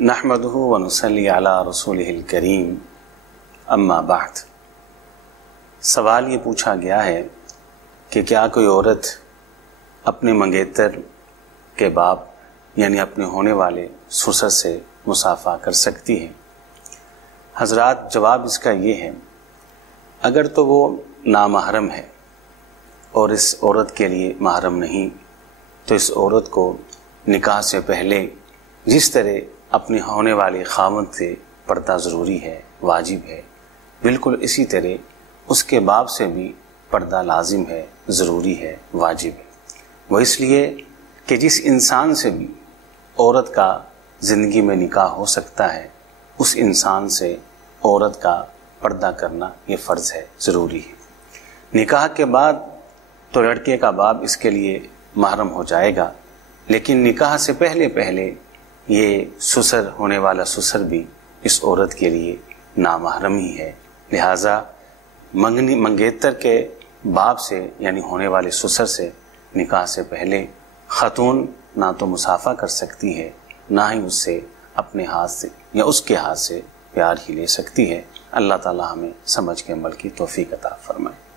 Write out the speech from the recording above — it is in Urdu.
نحمدہ ونصلی علی رسولہ الکریم اما بعد۔ سوال یہ پوچھا گیا ہے کہ کیا کوئی عورت اپنے منگیتر کے باپ یعنی اپنے ہونے والے سسر سے مصافحہ کر سکتی ہے؟ حضرات، جواب اس کا یہ ہے، اگر تو وہ نامحرم ہے اور اس عورت کے لیے محرم نہیں تو اس عورت کو نکاح سے پہلے جس طرح اپنے ہونے والے خاوند سے پردہ ضروری ہے، واجب ہے، بالکل اسی طرح اس کے باپ سے بھی پردہ لازم ہے، ضروری ہے، واجب ہے۔ وہ اس لیے کہ جس انسان سے بھی عورت کا زندگی میں نکاح ہو سکتا ہے، اس انسان سے عورت کا پردہ کرنا یہ فرض ہے، ضروری ہے۔ نکاح کے بعد تو لڑکے کا باپ اس کے لیے محرم ہو جائے گا، لیکن نکاح سے پہلے یہ سسر ہونے والا سسر بھی اس عورت کے لیے نامحرم ہی ہے، لہٰذا منگیتر کے باپ سے یعنی ہونے والے سسر سے نکاح سے پہلے خاتون نہ تو مصافحہ کر سکتی ہے، نہ ہی اس سے اپنے ہاتھ سے یا اس کے ہاتھ سے پیار ہی لے سکتی ہے۔ اللہ تعالی ہمیں سمجھ کے عمل کی توفیق عطا فرمائے۔